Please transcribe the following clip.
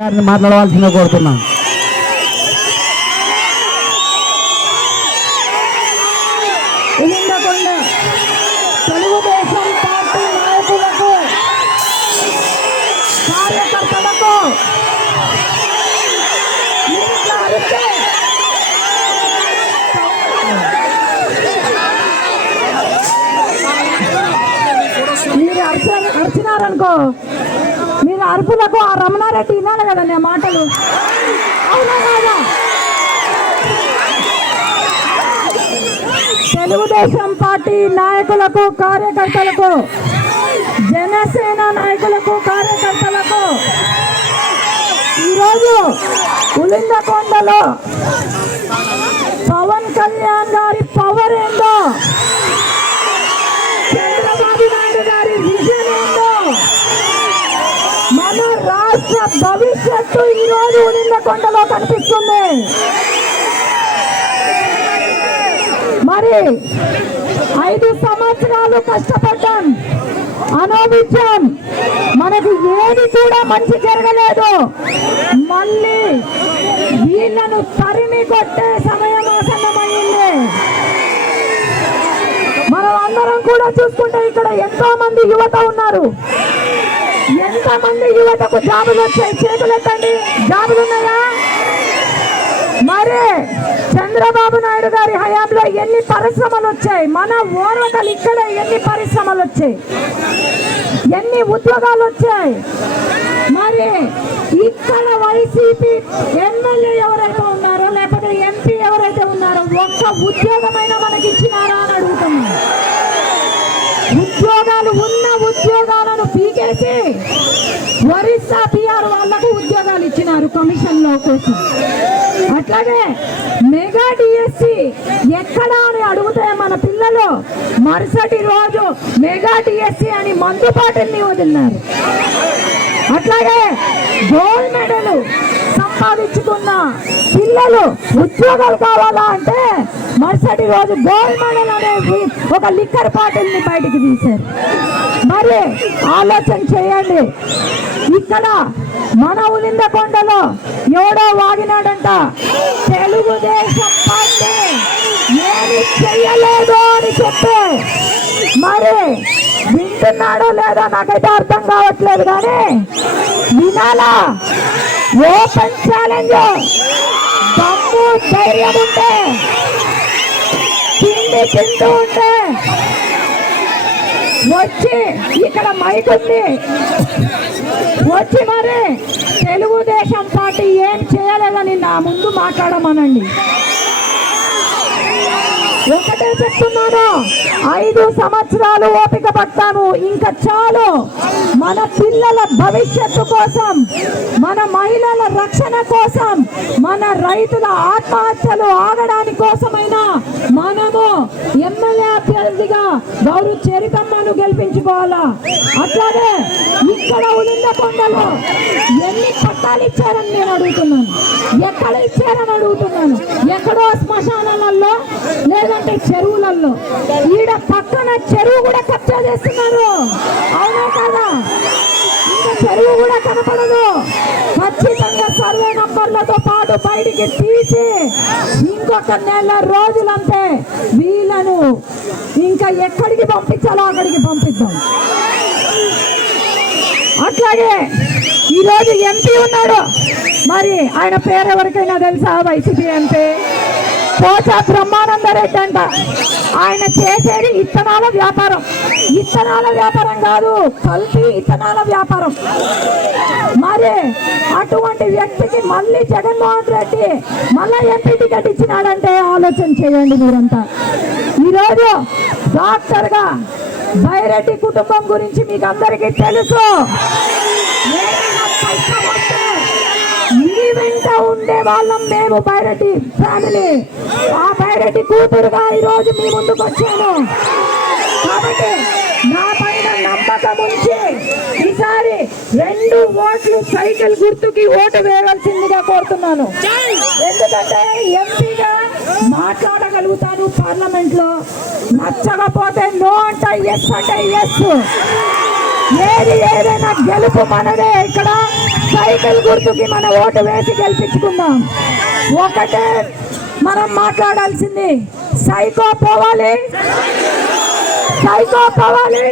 మాట్లాడవలసిందిగా కోరుతున్నాం. ఉలిందకొండ తెలుగుదేశం పార్టీ నాయకులకు కార్యకర్తలకు మీరు అరిచినారనుకో, మీరు అరుపులకు ఆ రమణారెడ్డి వినాలి కదండి ఆ మాటలు. అవునా కాదా? తెలుగుదేశం పార్టీ నాయకులకు కార్యకర్తలకు, జనసేన నాయకులకు కార్యకర్తలకు ఈరోజు ఉలిందకొండలో పవన్ కళ్యాణ్ గారి పవర్ ఏందో, చంద్రబాబు నాయుడు గారి విజన్ ఏందో, మన రాష్ట్ర భవిష్యత్తు ఈరోజు ఉలిందకొండలో కనిపిస్తుంది. మరి 5 సంవత్సరాలు కష్టపడ్డాం, అనుభవించాం, మనకు ఏది కూడా మంచి జరగలేదు. మళ్ళీ వీళ్ళను తరిమి కొట్టే సమయం ఆసన్నమైంది. మనం అందరం కూడా చూసుకుంటే ఇక్కడ ఎంతో మంది యువత ఉన్నారు. ఎంతమంది యువతకు జాబులు వచ్చాయి? చేతులెత్తండి. జాబులు ఉన్నాయా? మరి చంద్రబాబు నాయుడు గారి హయాంలో ఎన్ని పరిశ్రమలు వచ్చాయి? మన ఓర్వకలు ఇక్కడ ఎన్ని పరిశ్రమలు వచ్చాయి? ఎన్ని ఉద్యోగాలు వచ్చాయి? మరి ఇక్కడ వైసీపీ ఎమ్మెల్యే ఎవరైతే ఉన్నారో, లేకపోతే ఎంపీ ఎవరైతే ఉన్నారో, ఒక్క ఉద్యోగమైన మనకి ఇచ్చినారా అని అడుగుతున్నాం. ఉద్యోగాలు ఉన్న ఉద్యోగాలను పీకేసి ఒరిస్సా బీహార్ వాళ్లకు ఉద్యోగాలు ఇచ్చినారు కమిషన్లో కోసం. అట్లాగే మెగా డిఎస్సి ఎక్కడా అని అడిగితే మన పిల్లలు మరుసటి రోజు మెగా డిఎస్సి అని మందు బాటిల్ని వదిలినారు. అట్లాగే గోల్డ్ మెడల్ సంపాదించుకున్న పిల్లలు ఉద్యోగాలు కావాలా అంటే మరుసటి రోజు గోల్డ్ మెడల్ అనేది ఒక లిక్కర్ బాటిల్ని బయటికి తీశారు. మరి ఆలోచన చేయండి. ఇక్కడ మన ఉలిందకొండలో ఎవడో వాగినాడంట, తెలుగుదేశం పార్టీ ఏమి చెయ్యలేదు అని చెప్పి. మరి వింటున్నాడో లేదో నాకైతే అర్థం కావట్లేదు, కానీ వినాలా? ఓపెన్ ఛాలెంజ్, దమ్ము ధైర్యం ఉంటే, తిండి తింటూ ఉంటే వచ్చి ఇక్కడ మైక్ ఉంది, వచ్చి మరి తెలుగుదేశం పార్టీ ఏం చేయలేదని నా ముందు మాట్లాడమనండి. ఒకటే చెప్తున్నాను, 5 సంవత్సరాలు ఓపిక పట్టాము, ఇంకా చాలు. మన పిల్లల భవిష్యత్తు కోసం, మన మహిళల రక్షణ కోసం, మన రైతుల ఆత్మహత్యలు ఆగడానికి కోసమైనా మనము ఎమ్మెల్యే అభ్యర్థిగా గౌరవ చెరికమ్మను గెలిపించుకోవాలా. అట్లాగే ఇక్కడ ఉలిందకొండలో ఎన్ని పట్టాలు ఇచ్చారని నేను అడుగుతున్నాను. ఎక్కడ ఇచ్చారని అడుగుతున్నాను. ఎక్కడో శ్మశానాలలో, లేదంటే చెరువులలో. ఈడ పక్కన చెరువు కూడా కబ్జా చేస్తున్నారు. అవునా కదా? ఇంకా చెరువు కూడా కనపడదు. ఖచ్చితంగా సర్వే నంబర్లతో పాటు బయటికి తీసి ఇంకొక 1 నెల రోజులంతే వీళ్ళను ఇంకా ఎక్కడికి పంపించాలో అక్కడికి పంపిద్దాం. అట్లాగే ఈరోజు ఎంపీ ఉన్నాడు. మరి ఆయన పేరు ఎవరికైనా తెలుసా? వైసీపీ ఎంపీ పోచా బ్రహ్మానందరెడ్డి అంట. ఆయన చేసేది ఇత్తనాల వ్యాపారం. ఇత్తనాల వ్యాపారం కాదు, కల్తీ ఇత్తనాల వ్యాపారం. మరి అటువంటి వ్యక్తికి మళ్ళీ జగన్మోహన్ రెడ్డి మళ్ళా ఎంపీ టికెట్ ఇచ్చినాడంటే ఆలోచన చేయండి మీరంతా. ఈరోజు డాక్టర్గా బైరెడ్డి కుటుంబం గురించి మీకు అందరికీ తెలుసు. మీ వెంట ఉండే వాళ్ళం మేము, బైరెడ్డి ఫ్యామిలీ. ఆ బైరెడ్డి కూతురుగా ఈరోజు మీ ముందుకు వచ్చాను. కాబట్టి నా పైన నమ్మకం ఉంచి ఈసారి 2 ఓట్లు సైకిల్ గుర్తుకి ఓటు వేయాల్సిందిగా కోరుతున్నాను. ఎందుకంటే ఎంపీగా మాట్లాడగలుగుతాను పార్లమెంట్ లో. నచ్చకపోతే నో అంట, ఎస్ అంటే ఎస్. ఏది ఏదైనా గెలుపు మనదే. ఇక్కడ సైకిల్ గుర్తుకి మన ఓటు వేసి గెలిపించుకుందాం. ఒకటే మనం మాట్లాడాల్సింది, సైకో పోవాలి, సైకో పోవాలి.